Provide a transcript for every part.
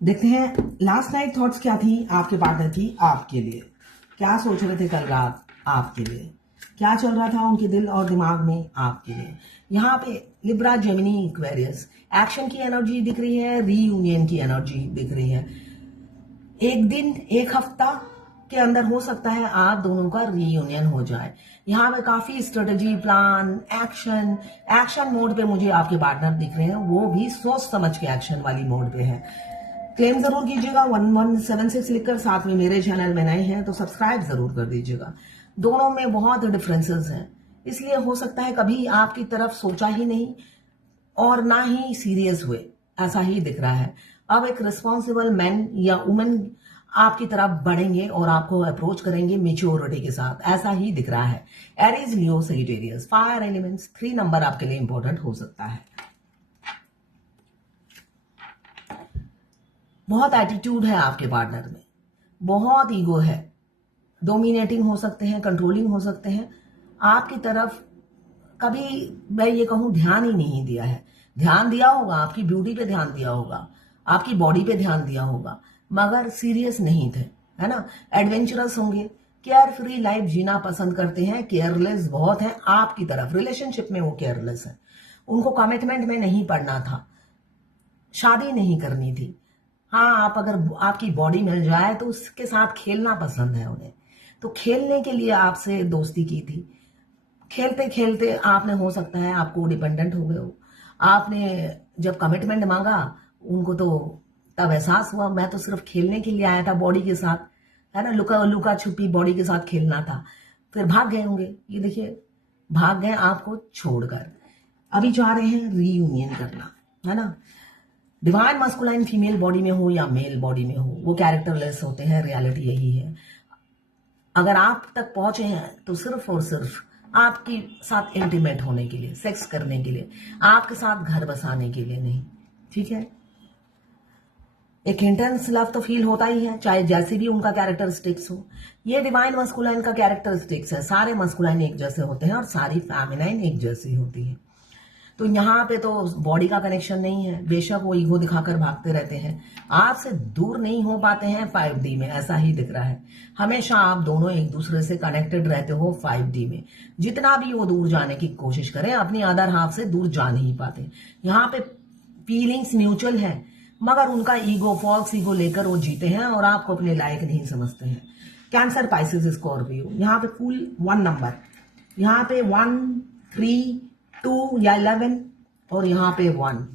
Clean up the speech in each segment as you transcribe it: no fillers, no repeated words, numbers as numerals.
देखते हैं last night thoughts क्या थी आपके पार्टनर की आपके लिए। क्या सोच रहे थे कल रात आपके लिए, क्या चल रहा था उनके दिल और दिमाग में आपके लिए। यहाँ पे लिब्रा, जेमिनी, एक्वेरियस, एक्शन की एनर्जी दिख रही है, रीयूनियन की एनर्जी दिख रही है। एक दिन, एक हफ्ता के अंदर हो सकता है आप दोनों का रीयूनियन हो जाए। यहाँ पे काफी स्ट्रेटेजी, प्लान, एक्शन मोड पे मुझे आपके पार्टनर दिख रहे हैं, वो भी सोच समझ के एक्शन वाली मोड पे है। क्लेम जरूर कीजिएगा 1176 लिखकर, साथ में मेरे चैनल में नए हैं तो सब्सक्राइब जरूर कर दीजिएगा। दोनों में बहुत डिफरेंसेस हैं, इसलिए हो सकता है कभी आपकी तरफ सोचा ही नहीं और ना ही सीरियस हुए, ऐसा ही दिख रहा है। अब एक रिस्पॉन्सिबल मैन या वुमेन आपकी तरफ बढ़ेंगे और आपको अप्रोच करेंगे मेच्योरिटी के साथ, ऐसा ही दिख रहा है। एरीज, लियो, सजिटेरियस, फायर एलिमेंट्स, 3 नंबर आपके लिए इंपॉर्टेंट हो सकता है। बहुत एटीट्यूड है आपके पार्टनर में, बहुत ईगो है, डोमिनेटिंग हो सकते हैं, कंट्रोलिंग हो सकते हैं। आपकी तरफ कभी मैं ये कहूं ध्यान ही नहीं दिया है। ध्यान दिया होगा, आपकी ब्यूटी पे ध्यान दिया होगा, आपकी बॉडी पे ध्यान दिया होगा, मगर सीरियस नहीं थे, है ना। एडवेंचरस होंगे, केयर फ्री लाइफ जीना पसंद करते हैं, केयरलेस बहुत है आपकी तरफ। रिलेशनशिप में वो केयरलेस है, उनको कमिटमेंट में नहीं पड़ना था, शादी नहीं करनी थी। हाँ, आप अगर आपकी बॉडी मिल जाए तो उसके साथ खेलना पसंद है उन्हें, तो खेलने के लिए आपसे दोस्ती की थी। खेलते खेलते आपने, हो सकता है आपको डिपेंडेंट हो गए हो। आपने जब कमिटमेंट मांगा उनको तो तब एहसास हुआ मैं तो सिर्फ खेलने के लिए आया था बॉडी के साथ, है ना। लुका लुका छुपी बॉडी के साथ खेलना था, फिर भाग गए होंगे। ये देखिए, भाग गए आपको छोड़कर, अभी चाह रहे हैं रीयूनियन करना, है ना। डिवाइन मस्कुलाइन फीमेल बॉडी में हो या मेल बॉडी में हो, वो कैरेक्टरलेस होते हैं, रियलिटी यही है। अगर आप तक पहुंचे हैं तो सिर्फ और सिर्फ आपके साथ इंटीमेट होने के लिए, सेक्स करने के लिए, आपके साथ घर बसाने के लिए नहीं, ठीक है। एक इंटेंस लव तो फील होता ही है, चाहे जैसी भी उनका कैरेक्टरिस्टिक्स हो। ये डिवाइन मस्कुलाइन का कैरेक्टरिस्टिक्स है, सारे मस्कुलाइन एक जैसे होते हैं और सारी फेमिनाइन एक जैसी होती है। तो यहाँ पे तो बॉडी का कनेक्शन नहीं है, बेशक वो ईगो दिखाकर भागते रहते हैं, आपसे दूर नहीं हो पाते हैं 5D में, ऐसा ही दिख रहा है। हमेशा आप दोनों एक दूसरे से कनेक्टेड रहते हो 5D में। जितना भी वो दूर जाने की कोशिश करें, अपनी अदर हाफ से दूर जा नहीं पाते। यहाँ पे फीलिंग्स म्यूचुअल है, मगर उनका ईगो, फॉल्स ईगो लेकर वो जीते हैं और आपको अपने लायक नहीं समझते हैं। कैंसर, पाइसेस, स्कॉर्पियो, यहाँ पे फुल 1 नंबर, यहाँ पे 1, 3, 2 या 11 और यहाँ पे 1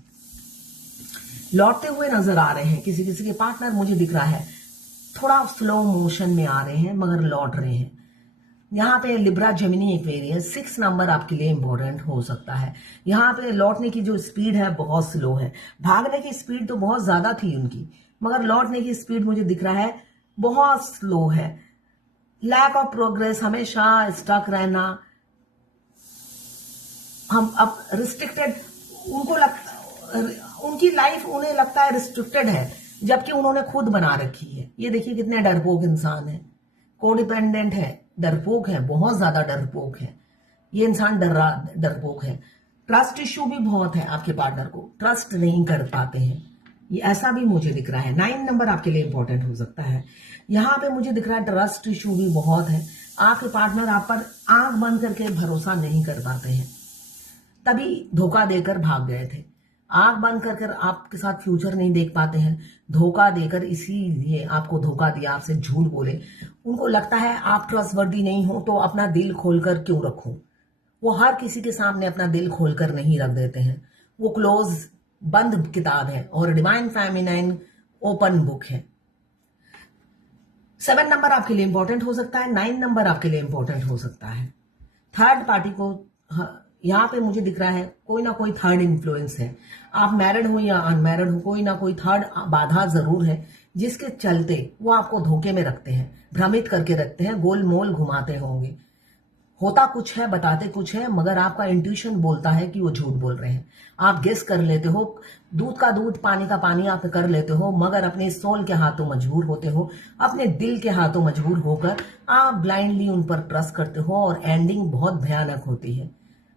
लौटते हुए नजर आ रहे हैं। किसी किसी के पार्टनर मुझे दिख रहा है थोड़ा स्लो मोशन में आ रहे हैं मगर लौट रहे हैं। यहाँ पे लिब्रा, जेमिनी, एक्वेरियस, 6 नंबर आपके लिए इंपॉर्टेंट हो सकता है। यहाँ पे लौटने की जो स्पीड है बहुत स्लो है, भागने की स्पीड तो बहुत ज्यादा थी उनकी, मगर लौटने की स्पीड मुझे दिख रहा है बहुत स्लो है। लैक ऑफ प्रोग्रेस, हमेशा स्टक रहना, हम अब रिस्ट्रिक्टेड, उनको उनकी लाइफ उन्हें लगता है रिस्ट्रिक्टेड है, जबकि उन्होंने खुद बना रखी है। ये देखिए कितने डरपोक इंसान है, कोडिपेंडेंट है, डरपोक है, बहुत ज्यादा डरपोक है ये इंसान, डरपोक है। ट्रस्ट इश्यू भी बहुत है, आपके पार्टनर को ट्रस्ट नहीं कर पाते हैं, ये ऐसा भी मुझे दिख रहा है। 9 नंबर आपके लिए इंपॉर्टेंट हो सकता है। यहाँ पे मुझे दिख रहा है ट्रस्ट इश्यू भी बहुत है, आपके पार्टनर आप पर आंख बंद करके भरोसा नहीं कर पाते हैं, तभी धोखा देकर भाग गए थे। आंख बंद कर आपके साथ फ्यूचर नहीं देख पाते हैं, धोखा देकर इसीलिए आपको धोखा दिया, आपसे झूठ बोले। उनको लगता है आप ट्रस्टवर्दी नहीं हो तो अपना दिल खोलकर क्यों रखूं। वो हर किसी के सामने अपना दिल खोलकर नहीं रख देते हैं, वो क्लोज, बंद किताब है और डिवाइन फेमिनाइन ओपन बुक है। 7 नंबर आपके लिए इंपॉर्टेंट हो सकता है, 9 नंबर आपके लिए इंपॉर्टेंट हो सकता है। थर्ड पार्टी को, यहाँ पे मुझे दिख रहा है कोई ना कोई थर्ड इन्फ्लुएंस है। आप मैरिड हो या अनमैरिड हो, कोई ना कोई थर्ड बाधा जरूर है जिसके चलते वो आपको धोखे में रखते हैं, भ्रमित करके रखते हैं, गोल मोल घुमाते होंगे। होता कुछ है, बताते कुछ है, मगर आपका इंट्यूशन बोलता है कि वो झूठ बोल रहे हैं। आप गेस कर लेते हो, दूध का दूध, पानी का पानी आप कर लेते हो, मगर अपने सोल के हाथों मजबूर होते हो, अपने दिल के हाथों मजबूर होकर आप ब्लाइंडली उन पर ट्रस्ट करते हो और एंडिंग बहुत भयानक होती है।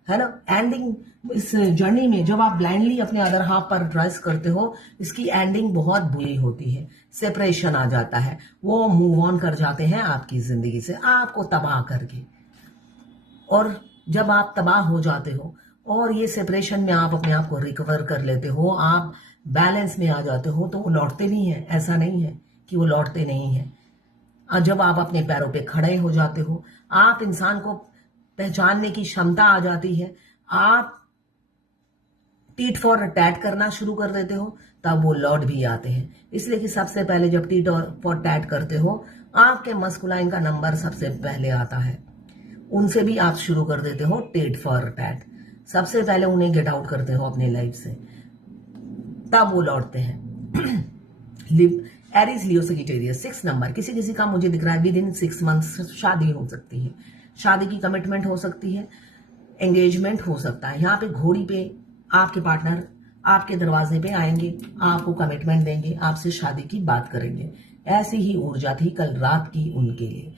है ना। एंडिंग इस जर्नी में जब आप ब्लाइंडली अपने अदर हाफ पर ट्रस्ट करते हो, इसकी एंडिंग बहुत बुरी होती है, सेपरेशन आ जाता है, वो मूव ऑन कर जाते हैं आपकी जिंदगी से आपको तबाह करके। और जब आप तबाह हो जाते हो और ये सेपरेशन में आप अपने आप को रिकवर कर लेते हो, आप बैलेंस में आ जाते हो, तो वो लौटते भी हैं, ऐसा नहीं है कि वो लौटते नहीं हैं। जब आप अपने पैरों पे खड़े हो जाते हो, आप इंसान को पहचानने की क्षमता आ जाती है, आप टीट फॉर टैट करना शुरू कर देते हो, तब वो लौट भी आते हैं। इसलिए कि सबसे पहले जब टीट फॉर टैट करते हो, आपके मस्कुलाइन का नंबर सबसे पहले आता है, उनसे भी आप शुरू कर देते हो टीट फॉर टैट, सबसे पहले उन्हें गेट आउट करते हो अपनी लाइफ से, तब वो लौटते हैं। एरीज लियो सजिटेरियस 6 नंबर, किसी किसी का मुझे दिख रहा है विद इन 6 मंथ्स शादी हो सकती है, शादी की कमिटमेंट हो सकती है, एंगेजमेंट हो सकता है। यहाँ पे घोड़ी पे आपके पार्टनर आपके दरवाजे पे आएंगे, आपको कमिटमेंट देंगे, आपसे शादी की बात करेंगे। ऐसी ही ऊर्जा थी कल रात की उनके लिए।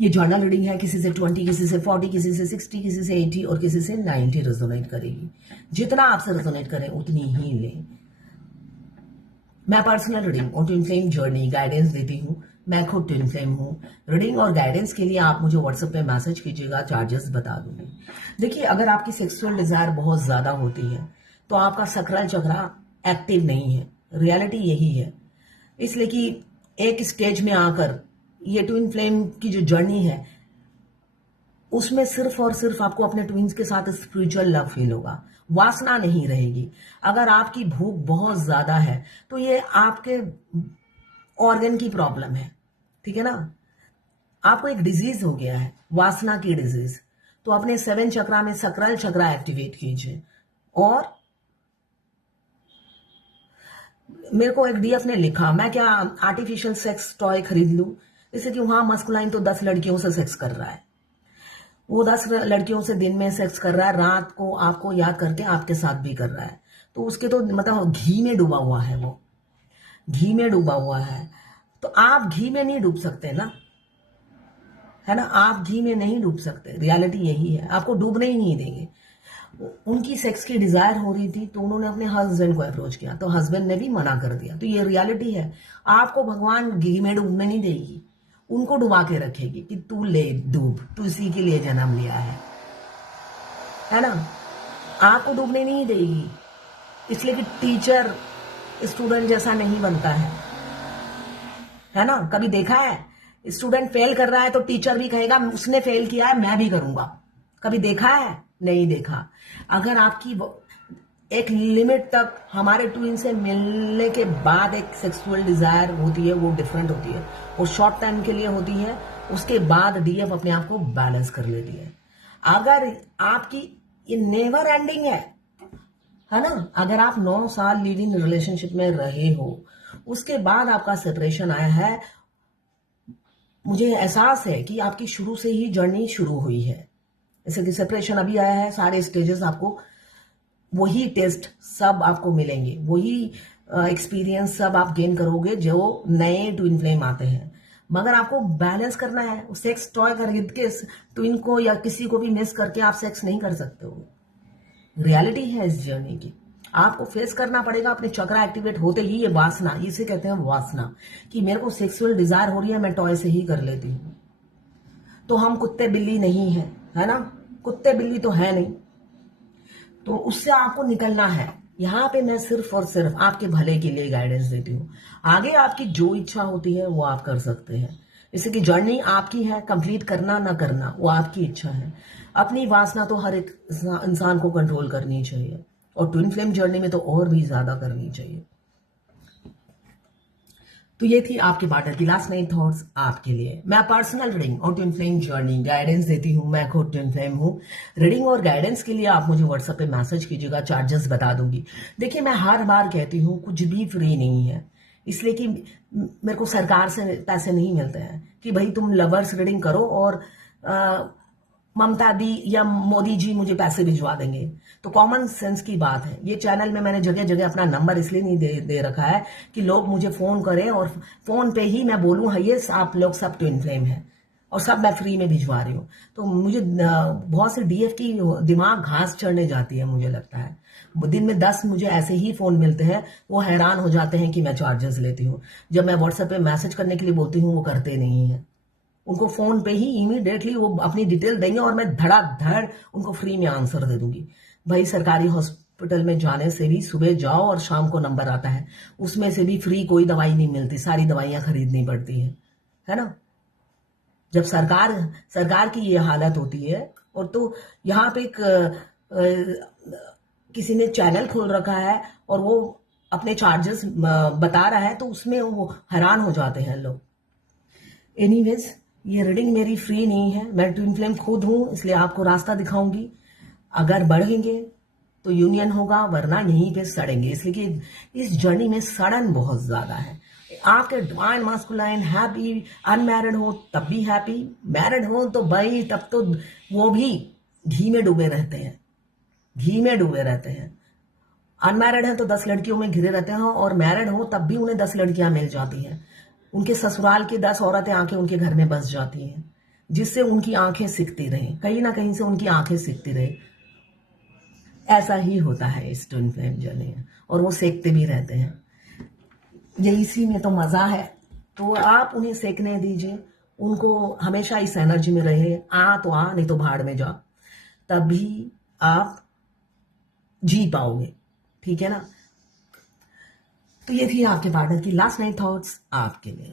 ये जर्नल रीडिंग है, किसी से 20, किसी से 40, किसी से 60, किसी से 80 और किसी से 90 रेजोनेट करेगी। जितना आपसे रेजोनेट करें उतनी ही लें। मैं पर्सनल रीडिंग और ट्विन फ्लेम जर्नी गाइडेंस देती हूँ, मैं खुद ट्विन फ्लेम हूँ। रीडिंग और गाइडेंस के लिए आप मुझे व्हाट्सएप पे मैसेज कीजिएगा, चार्जेस बता दूंगी। देखिए, अगर आपकी सेक्सुअल डिजायर बहुत ज्यादा होती है तो आपका सकरल चक्रा एक्टिव नहीं है, रियलिटी यही है। इसलिए कि एक स्टेज में आकर ये ट्विन फ्लेम की जो जर्नी है उसमें सिर्फ और सिर्फ आपको अपने ट्विन्स के साथ स्पिरिचुअल लव फील होगा, वासना नहीं रहेगी। अगर आपकी भूख बहुत ज्यादा है तो ये आपके ऑर्गन की प्रॉब्लम है, ठीक है ना। आपको एक डिजीज हो गया है, वासना की डिजीज। तो अपने 7 चक्रा में सकरल चक्रा एक्टिवेट कीजिए। और मेरे को एक डीएफ ने लिखा, मैं क्या आर्टिफिशियल सेक्स टॉय खरीद लूं, इससे कि वहां मस्कुलाइन तो 10 लड़कियों से सेक्स कर रहा है, वो 10 लड़कियों से दिन में सेक्स कर रहा है, रात को आपको याद करके आपके साथ भी कर रहा है। तो उसके तो मतलब घी में डूबा हुआ है, वो घी में डूबा हुआ है। तो आप घी में नहीं डूब सकते ना, है ना, आप घी में नहीं डूब सकते। रियलिटी यही है, आपको डूबने ही नहीं देंगे। उनकी सेक्स की डिजायर हो रही थी तो उन्होंने अपने हस्बैंड को अप्रोच किया, तो हस्बैंड ने भी मना कर दिया। तो ये रियलिटी है, आपको भगवान घी में डूबने नहीं देगी, उनको डुबा के रखेगी कि तू ले डूब, तू इसी के लिए जन्म लिया है ना। आपको डूबने नहीं देगी, इसलिए कि टीचर स्टूडेंट जैसा नहीं बनता है ना। कभी देखा है स्टूडेंट फेल कर रहा है तो टीचर भी कहेगा उसने फेल किया है मैं भी करूंगा, कभी देखा है? नहीं देखा। अगर आपकी एक लिमिट तक हमारे ट्विन से मिलने के बाद एक सेक्सुअल डिजायर होती है, वो डिफरेंट होती है, वो शॉर्ट टाइम के लिए होती है, उसके बाद डीएफ अपने आप को बैलेंस कर लेती है। अगर आपकी ये नेवर एंडिंग है ना, अगर आप 9 साल लिव इन रिलेशनशिप में रहे हो, उसके बाद आपका सेपरेशन आया है, मुझे एहसास है कि आपकी शुरू से ही जर्नी शुरू हुई है। जैसे कि सेपरेशन अभी आया है, सारे स्टेजेस आपको वही टेस्ट सब आपको मिलेंगे, वही एक्सपीरियंस सब आप गेन करोगे जो नए ट्विन फ्लेम आते हैं। मगर आपको बैलेंस करना है। सेक्स टॉय खरीद के ट्विन को या किसी को भी मिस करके आप सेक्स नहीं कर सकते हो। रियलिटी है इस जर्नी की, आपको फेस करना पड़ेगा। अपने चक्रा एक्टिवेट होते ही ये वासना, इसे कहते हैं वासना, कि मेरे को सेक्सुअल डिजायर हो रही है, मैं टॉय से ही कर लेती हूँ। तो हम कुत्ते बिल्ली नहीं है ना, कुत्ते बिल्ली तो है नहीं, तो उससे आपको निकलना है। यहाँ पे मैं सिर्फ और सिर्फ आपके भले के लिए गाइडेंस देती हूँ। आगे आपकी जो इच्छा होती है वो आप कर सकते हैं। इससे कि जर्नी आपकी है, कंप्लीट करना ना करना वो आपकी इच्छा है। अपनी वासना तो हर एक इंसान को कंट्रोल करनी चाहिए, और ट्विन फ्लेम जर्नी में तो और भी ज्यादा करनी चाहिए। तो ये थी आपके पार्टनर की लास्ट नाइट थॉट्स आपके लिए। मैं पर्सनल रीडिंग और ट्विन फ्लेम जर्नी गाइडेंस देती हूँ, मैं खुद ट्विन फ्लेम हूँ। रीडिंग और गाइडेंस के लिए आप मुझे व्हाट्सएप पे मैसेज कीजिएगा, चार्जेस बता दूंगी। देखिए, मैं हर बार कहती हूँ कुछ भी फ्री नहीं है, इसलिए कि मेरे को सरकार से पैसे नहीं मिलते हैं कि भाई तुम लवर्स रीडिंग करो और ममता दी या मोदी जी मुझे पैसे भिजवा देंगे। तो कॉमन सेंस की बात है। ये चैनल में मैंने जगह जगह अपना नंबर इसलिए नहीं दे रखा है कि लोग मुझे फोन करें और फोन पे ही मैं बोलूं हाँ ये आप लोग सब ट्विन फ्लेम है और सब मैं फ्री में भिजवा रही हूँ। तो मुझे बहुत से डीएफ की दिमाग घास चढ़ने जाती है, मुझे लगता है। दिन में 10 मुझे ऐसे ही फोन मिलते हैं, वो हैरान हो जाते हैं कि मैं चार्जेस लेती हूँ। जब मैं व्हाट्सएप पे मैसेज करने के लिए बोलती हूँ, वो करते नहीं है। उनको फोन पे ही इमीडिएटली वो अपनी डिटेल देंगे और मैं धड़ाधड़ उनको फ्री में आंसर दे दूंगी। भाई, सरकारी हॉस्पिटल में जाने से भी सुबह जाओ और शाम को नंबर आता है, उसमें से भी फ्री कोई दवाई नहीं मिलती, सारी दवाइयां खरीदनी पड़ती है ना। जब सरकार की ये हालत होती है, और तो यहाँ पे एक किसी ने चैनल खोल रखा है और वो अपने चार्जेस बता रहा है, तो उसमें वो हैरान हो जाते हैं लोग। एनीवेज, ये रीडिंग मेरी फ्री नहीं है, मैं ट्विन फ्लेम खुद हूं, इसलिए आपको रास्ता दिखाऊंगी। अगर बढ़ेंगे तो यूनियन होगा, वरना यहीं पे सड़ेंगे, इसलिए कि इस जर्नी में सड़न बहुत ज्यादा है। आपके डिवाइन मास्कुलाइन हैप्पी, अनमैरिड हो तब भी हैप्पी, मैरिड हो तो भाई तब तो वो भी घी में डूबे रहते हैं, घी में डूबे रहते हैं। अनमैरिड है तो 10 लड़कियों में घिरे रहते हैं, और मैरिड हो तब भी उन्हें 10 लड़कियां मिल जाती हैं। उनके ससुराल की 10 औरतें आके उनके घर में बस जाती हैं, जिससे उनकी आंखें सिकती रहे, कहीं ना कहीं से उनकी आंखें सिकती रहे। ऐसा ही होता है इस ट्विन फ्लेम जर्नी में, और वो सेकते भी रहते हैं। ये इसी में तो मजा है। तो आप उन्हें सेकने दीजिए, उनको हमेशा इस एनर्जी में रहे, आ तो आ, नहीं तो भाड़ में जा, तभी आप जी पाओगे, ठीक है ना। तो ये थी आपके पार्टनर की लास्ट नाइट थॉट्स आपके लिए।